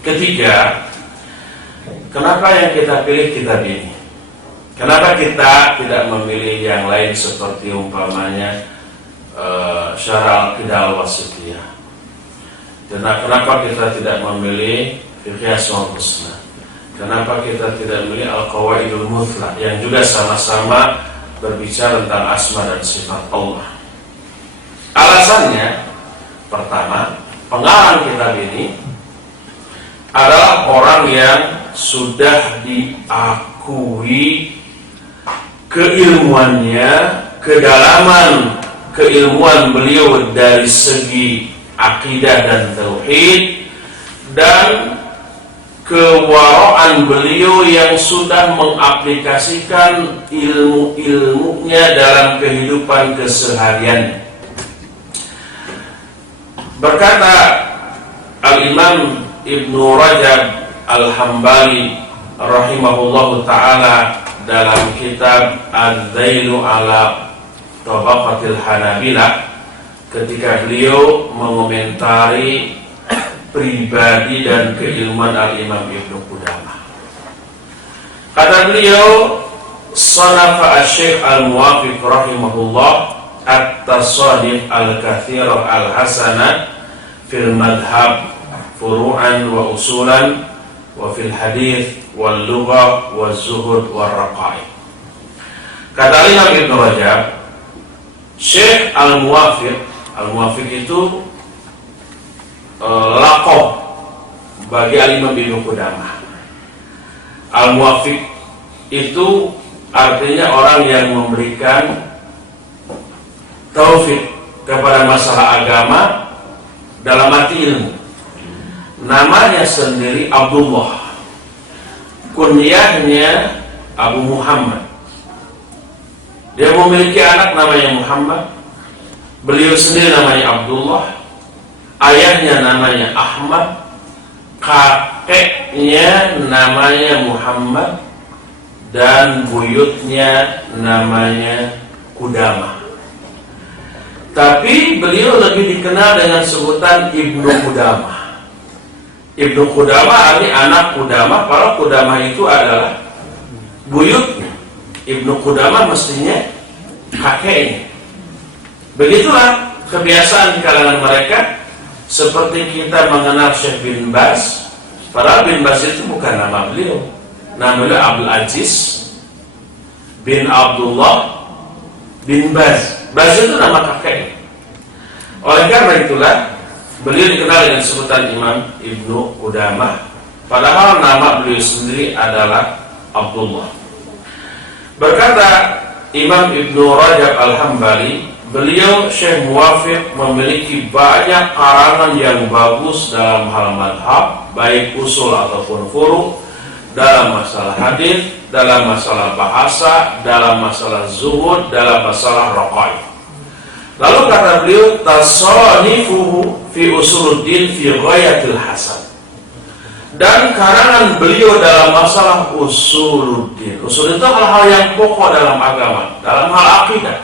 Ketiga, kenapa yang kita pilih kitab ini? Kenapa kita tidak memilih yang lain seperti umpamanya Syarah Al-Aqidah Al-Wasithiyah? Kenapa kita tidak memilih Fiqh Asmaul Husna? Kenapa kita tidak memilih Al-Qawaidul Muthla yang juga sama-sama berbicara tentang asma dan sifat Allah? Alasannya, pertama, pengarang kitab ini adalah orang yang sudah diakui keilmuannya, kedalaman keilmuan beliau dari segi akidah dan tauhid, dan kewaraan beliau yang sudah mengaplikasikan ilmu-ilmunya dalam kehidupan keseharian. Berkata Al-Imam Ibnu Rajab Al-Hambali rahimahullahu ta'ala dalam kitab Al-Dhailu ala Tabaqatil Hanabilah, ketika beliau mengomentari pribadi dan keilmuan Al-Imam Ibnu Qudamah, kata beliau, sanafa Asy-Syaikh Al-Muwafiq rahimahullah at-tasadif al-kathirah al-hasanah fil madhab furu'an wa usulan wa fil hadith wal lughah wa zuhud wa raqa'iq. Kata Imam Ibnu Rajab, Syekh Al-Muwafiq itu laqab bagi Al-Imam Ibnu Qudamah. Al-Muwafiq itu artinya orang yang memberikan taufik kepada masalah agama dalam arti ilmu. Namanya sendiri Abdullah, kunyahnya Abu Muhammad. Dia memiliki anak namanya Muhammad, beliau sendiri namanya Abdullah, ayahnya namanya Ahmad, kakeknya namanya Muhammad, dan buyutnya namanya Qudamah. Tapi beliau lebih dikenal dengan sebutan Ibnu Qudamah. Ibnu Qudamah ini anak Qudamah, padahal Qudamah itu adalah buyutnya. Ibnu Qudamah mestinya kakeknya. Begitulah kebiasaan di kalangan mereka. Seperti kita mengenal Syekh bin Baz, padahal bin Baz itu bukan nama beliau. Nama beliau Abdul Aziz bin Abdullah bin Baz. Baz itu nama kakeknya. Oleh karena itulah beliau dikenal dengan sebutan Imam Ibnu Qudamah, padahal nama beliau sendiri adalah Abdullah. Berkata Imam Ibnu Rajab Al-Hambali, beliau Syekh Muwafiq memiliki banyak karangan yang bagus dalam hal madhab, baik usul ataupun furu', dalam masalah hadis, dalam masalah bahasa, dalam masalah zuhud, dalam masalah raqa'iq. Lalu kata beliau, tasanifuhu fi usuluddin fi ghayatil hasan. Dan karangan beliau dalam masalah usuluddin. Usul itu hal-hal yang pokok dalam agama, dalam hal akidah.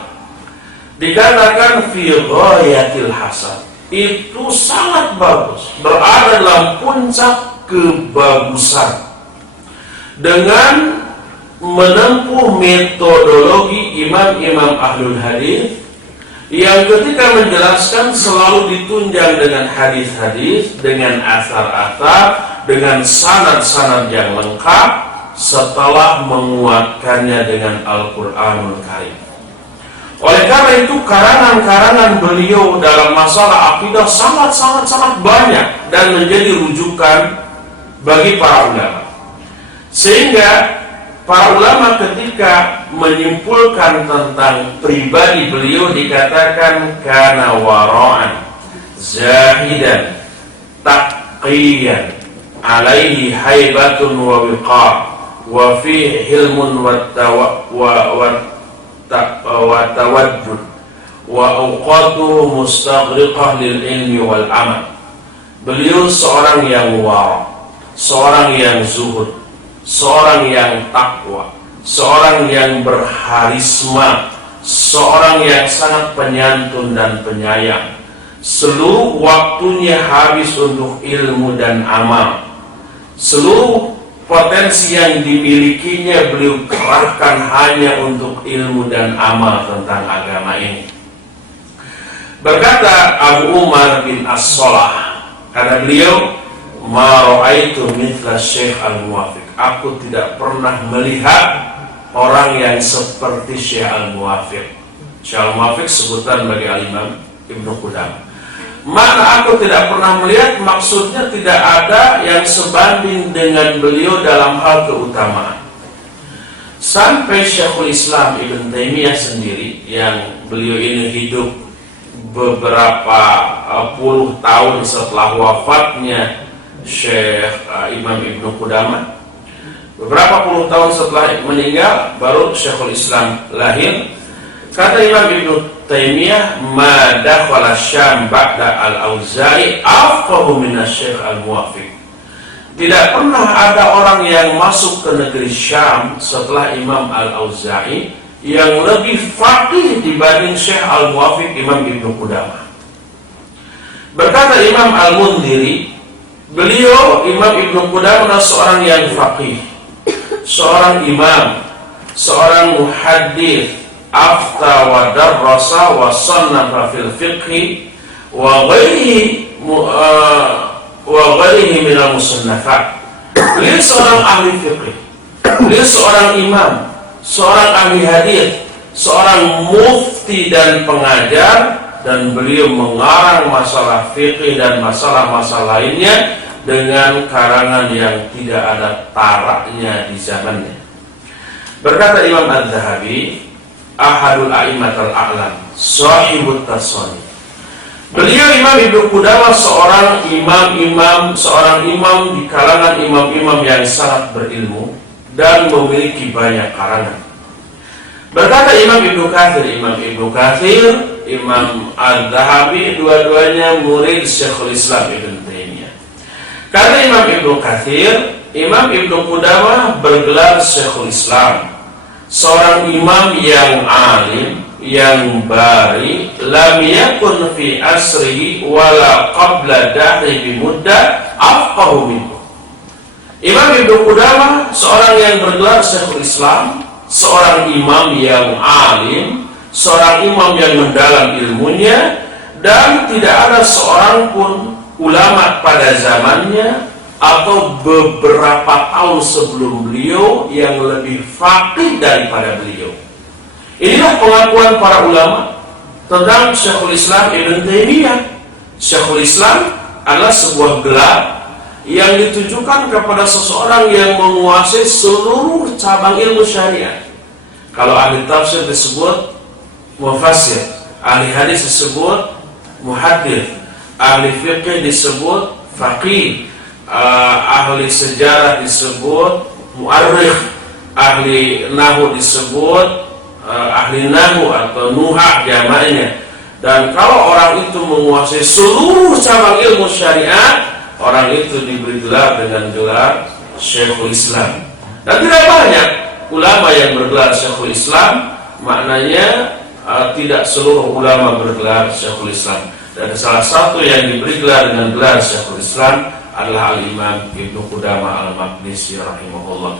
Dikatakan fi ghayatil hasan. Itu sangat bagus, berada dalam puncak kebagusan. Dengan menempuh metodologi imam-imam ahlul hadis yang ketika menjelaskan selalu ditunjang dengan hadis-hadis, dengan asar-asar, dengan sanad-sanad yang lengkap, setelah menguatkannya dengan Al-Quranul Karim. Oleh karena itu karangan-karangan beliau dalam masalah akidah sangat banyak dan menjadi rujukan bagi para ulama. Sehingga para ulama ketika menyimpulkan tentang pribadi beliau dikatakan kana wara'an zahidan taqiyan alaihi haibatun wa wiqar wa fihi hilmun wa tawaddud wa awqatuhu mustaghriqah lil ilmi wal amal. Beliau seorang yang wara', seorang yang zuhud, seorang yang takwa, seorang yang berharisma, seorang yang sangat penyantun dan penyayang. Seluruh waktunya habis untuk ilmu dan amal. Seluruh potensi yang dimilikinya beliau kerahkan hanya untuk ilmu dan amal tentang agama ini. Berkata Abu Umar bin As-Solah, kata beliau, ma ra'aitu mithla Syekh Al-Muwafiq, aku tidak pernah melihat orang yang seperti Syekh Al-Muwafiq. Syekh Al-Muwafiq sebutan bagi Al-Imam Ibnu Qudamah. Maka aku tidak pernah melihat, maksudnya tidak ada yang sebanding dengan beliau dalam hal keutamaan. Sampai Syekhul Islam Ibn Taimiyah sendiri, yang beliau ini hidup beberapa puluh tahun setelah wafatnya Syekh Imam Ibnu Qudamah, beberapa puluh tahun setelah meninggal baru Syekhul Islam lahir. Kata Imam Ibnu Taimiyah, ma dakhala Syam ba'da al-Auza'i afqahu min Syekh Al-Muwafiq. Tidak pernah ada orang yang masuk ke negeri Syam setelah Imam Al-Auza'i yang lebih faqih dibanding Syekh Al-Muwafiq Imam Ibnu Qudamah. Berkata Imam Al-Mundhiri, beliau Imam Ibnu Qudamah adalah seorang yang faqih, seorang imam, seorang muhaddits, afta wa darrasa wa sannafa fil fiqhi wa ghairihi min al-musannafat. Beliau seorang ahli fiqh, beliau seorang imam, seorang ahli hadis, seorang mufti dan pengajar, dan beliau mengarang masalah fikih dan masalah-masalah lainnya dengan karangan yang tidak ada taraknya di zamannya. Berkata Imam Az-Zahabi, ahadul a'immatul a'lam, sahibut tasani. Beliau Imam Ibnu Qudamah seorang imam di kalangan imam-imam yang sangat berilmu dan memiliki banyak karangan. Berkata Imam Ibnu Katsir, Imam Az-Zahabi, dua-duanya murid Syekhul Islam Ibn Taimiyah. Karena Imam Ibnu Katsir, Imam Ibnu Qudamah bergelar Syekhul Islam, seorang imam yang alim, yang bari, lam yakun fi asrihi wala qabla dahri bimuddah afqahu minhu. Imam Ibnu Qudamah seorang yang bergelar Syekhul Islam, seorang imam yang alim, seorang imam yang mendalam ilmunya, dan tidak ada seorang pun ulama pada zamannya atau beberapa tahun sebelum beliau yang lebih faqih daripada beliau. Inilah pengakuan para ulama tentang Syekhul Islam Ibn Taimiyah. Syekhul Islam adalah sebuah gelar yang ditujukan kepada seseorang yang menguasai seluruh cabang ilmu syariat. Kalau ahli tafsir disebut mufassir, ahli hadis disebut muhaddits, ahli fiqh disebut faqih, ahli sejarah disebut mu'arrikh, ahli nahwu disebut ahli nahwu atau nuhah jamaknya. Dan kalau orang itu menguasai seluruh cabang ilmu syariat, orang itu diberi gelar dengan gelar Syekhul Islam. Dan tidak banyak ulama yang bergelar Syekhul Islam, maknanya tidak seluruh ulama bergelar Syekhul Islam. Dan salah satu yang diberi gelar dengan gelar Syekhul Islam adalah Al-Imam Ibnu Qudamah Al-Maqdisi rahimahullah.